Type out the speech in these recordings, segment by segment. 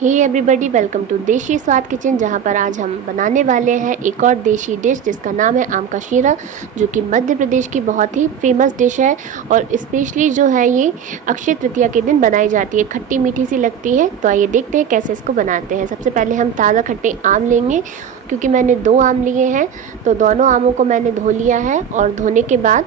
Hey everybody, welcome to देशी स्वाद kitchen, जहां पर आज हम बनाने वाले हैं एक और देशी डिश जिसका नाम है आम का शीरा, जो कि मध्य प्रदेश की बहुत ही फेमस डिश है। और स्पेशली जो है ये अक्षय तृतीया के दिन बनाई जाती है। खट्टी मीठी सी लगती है। तो आइए देखते हैं कैसे इसको बनाते हैं। सबसे पहले हम ताज़ा खट्टे आम लेंगे, क्योंकि मैंने 2 आम लिए हैं। तो दोनों आमों को मैंने धो लिया है और धोने के बाद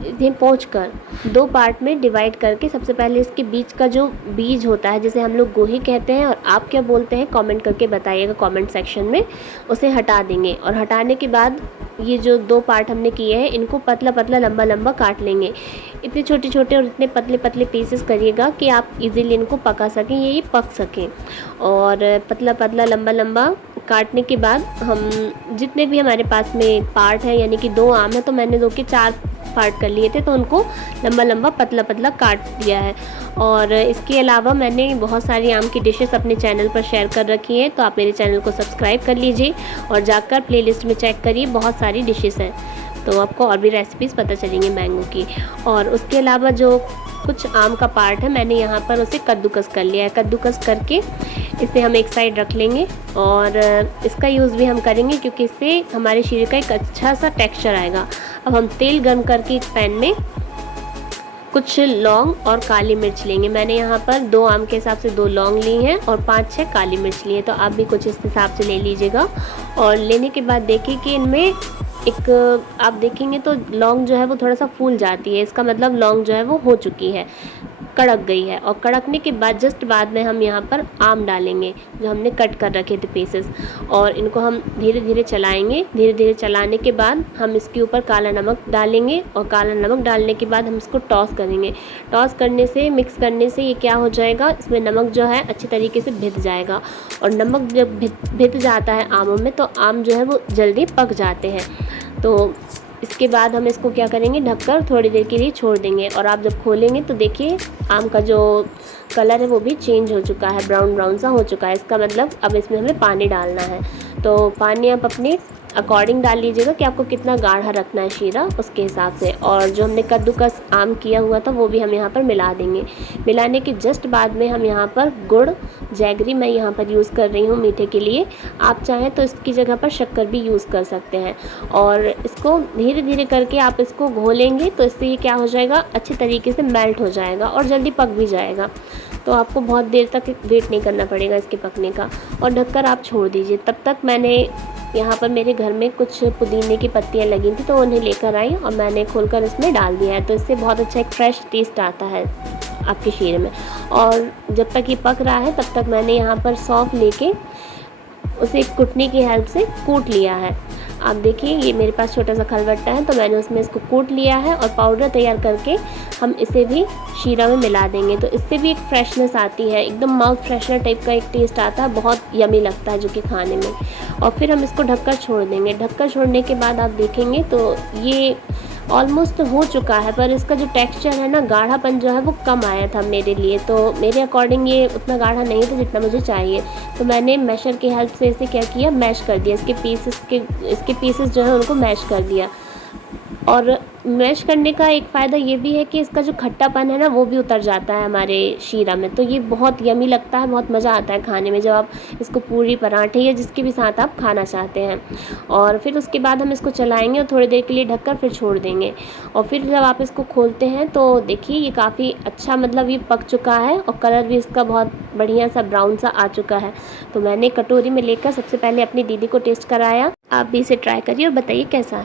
इन्हें पोंछकर 2 पार्ट में डिवाइड करके सबसे पहले इसके बीच का जो बीज होता है, जिसे हम लोग गोही कहते हैं, और आप क्या बोलते हैं कमेंट करके बताइएगा कमेंट सेक्शन में, उसे हटा देंगे। और हटाने के बाद ये जो 2 पार्ट हमने किए हैं, इनको पतला पतला लंबा लंबा काट लेंगे। इतने छोटे छोटे और इतने पतले पतले पीसेस करिएगा कि आप इजीली इनको पका सकें, ये पक सकें। और पतला पतला लंबा लंबा काटने के बाद हम जितने भी हमारे पास में पार्ट है, यानी कि 2 आम है तो मैंने 2 के 4 पार्ट कर लिए थे, तो उनको लंबा लंबा पतला पतला काट दिया है। और इसके अलावा मैंने बहुत सारी आम की डिशेस अपने चैनल पर शेयर कर रखी हैं, तो आप मेरे चैनल को सब्सक्राइब कर लीजिए और जाकर प्लेलिस्ट में चेक करिए, बहुत सारी डिशेस हैं, तो आपको और भी रेसिपीज़ पता चलेंगी मैंगो की। और उसके अलावा जो कुछ आम का पार्ट है, मैंने यहाँ पर उसे कद्दूकस कर लिया है। कद्दूकस करके इसे हम एक साइड रख लेंगे और इसका यूज़ भी हम करेंगे, क्योंकि इससे हमारे शीरे का एक अच्छा सा टेक्सचर आएगा। अब हम तेल गर्म करके एक पैन में कुछ लौंग और काली मिर्च लेंगे। मैंने यहाँ पर 2 आम के हिसाब से 2 लौंग ली हैं और 5-6 काली मिर्च ली हैं, तो आप भी कुछ इस हिसाब से ले लीजिएगा। और लेने के बाद देखिए कि इनमें एक आप देखेंगे तो लौंग जो है वो थोड़ा सा फूल जाती है, इसका मतलब लौंग जो है वो हो चुकी है, कड़क गई है। और कड़कने के बाद जस्ट बाद में हम यहाँ पर आम डालेंगे जो हमने कट कर रखे थे पीसेस, और इनको हम धीरे धीरे चलाएंगे। धीरे धीरे चलाने के बाद हम इसके ऊपर काला नमक डालेंगे, और काला नमक डालने के बाद हम इसको टॉस करेंगे। टॉस करने से, मिक्स करने से ये क्या हो जाएगा, इसमें नमक जो है अच्छी तरीके से भिद जाएगा। और नमक जब भिद जाता है आमों में, तो आम जो है वो जल्दी पक जाते हैं। तो इसके बाद हम इसको क्या करेंगे, ढककर थोड़ी देर के लिए छोड़ देंगे। और आप जब खोलेंगे तो देखिए आम का जो कलर है वो भी चेंज हो चुका है, ब्राउन ब्राउन सा हो चुका है। इसका मतलब अब इसमें हमें पानी डालना है। तो पानी आप अपने अकॉर्डिंग डाल लीजिएगा कि आपको कितना गाढ़ा रखना है शीरा, उसके हिसाब से। और जो हमने कद्दूकस आम किया हुआ था वो भी हम यहाँ पर मिला देंगे। मिलाने के जस्ट बाद में हम यहाँ पर गुड़, जैगरी मैं यहाँ पर यूज़ कर रही हूँ मीठे के लिए, आप चाहें तो इसकी जगह पर शक्कर भी यूज़ कर सकते हैं। और इसको धीरे धीरे करके आप इसको घोलेंगे, तो इससे ये क्या हो जाएगा, अच्छे तरीके से मेल्ट हो जाएगा और जल्दी पक भी जाएगा। तो आपको बहुत देर तक वेट नहीं करना पड़ेगा इसके पकने का, और ढककर आप छोड़ दीजिए। तब तक मैंने यहाँ पर मेरे घर में कुछ पुदीने की पत्तियाँ लगी थी, तो उन्हें लेकर आई और मैंने खोलकर इसमें डाल दिया है। तो इससे बहुत अच्छा एक फ्रेश टेस्ट आता है आपके शीरे में। और जब तक ये पक रहा है तब तक मैंने यहाँ पर सौंफ लेके उसे एक कुटनी की हेल्प से कूट लिया है। आप देखिए ये मेरे पास छोटा सा खलबट्टा है, तो मैंने उसमें इसको कूट लिया है और पाउडर तैयार करके हम इसे भी शीरा में मिला देंगे। तो इससे भी एक फ्रेशनेस आती है, एकदम माउथ फ्रेशनर टाइप का एक टेस्ट आता है, बहुत यमी लगता है जो कि खाने में। और फिर हम इसको ढककर छोड़ देंगे। ढककर छोड़ने के बाद आप देखेंगे तो ये ऑलमोस्ट हो चुका है, पर इसका जो टेक्सचर है ना, गाढ़ापन जो है वो कम आया था मेरे लिए। तो मेरे अकॉर्डिंग ये उतना गाढ़ा नहीं था जितना मुझे चाहिए। तो मैंने मैशर की हेल्प से इसे क्या किया, मैश कर दिया। इसके पीसेस जो है उनको मैश कर दिया। और मैश करने का एक फ़ायदा ये भी है कि इसका जो खट्टापन है ना वो भी उतर जाता है हमारे शीरा में। तो ये बहुत यमी लगता है, बहुत मज़ा आता है खाने में, जब आप इसको पूरी, पराठे या जिसके भी साथ आप खाना चाहते हैं। और फिर उसके बाद हम इसको चलाएंगे और थोड़ी देर के लिए ढककर फिर छोड़ देंगे। और फिर जब आप इसको खोलते हैं तो देखिए ये काफ़ी अच्छा, मतलब ये पक चुका है और कलर भी इसका बहुत बढ़िया सा ब्राउन सा आ चुका है। तो मैंने कटोरी में लेकर सबसे पहले अपनी दीदी को टेस्ट कराया। आप भी इसे ट्राई करिए और बताइए कैसा है।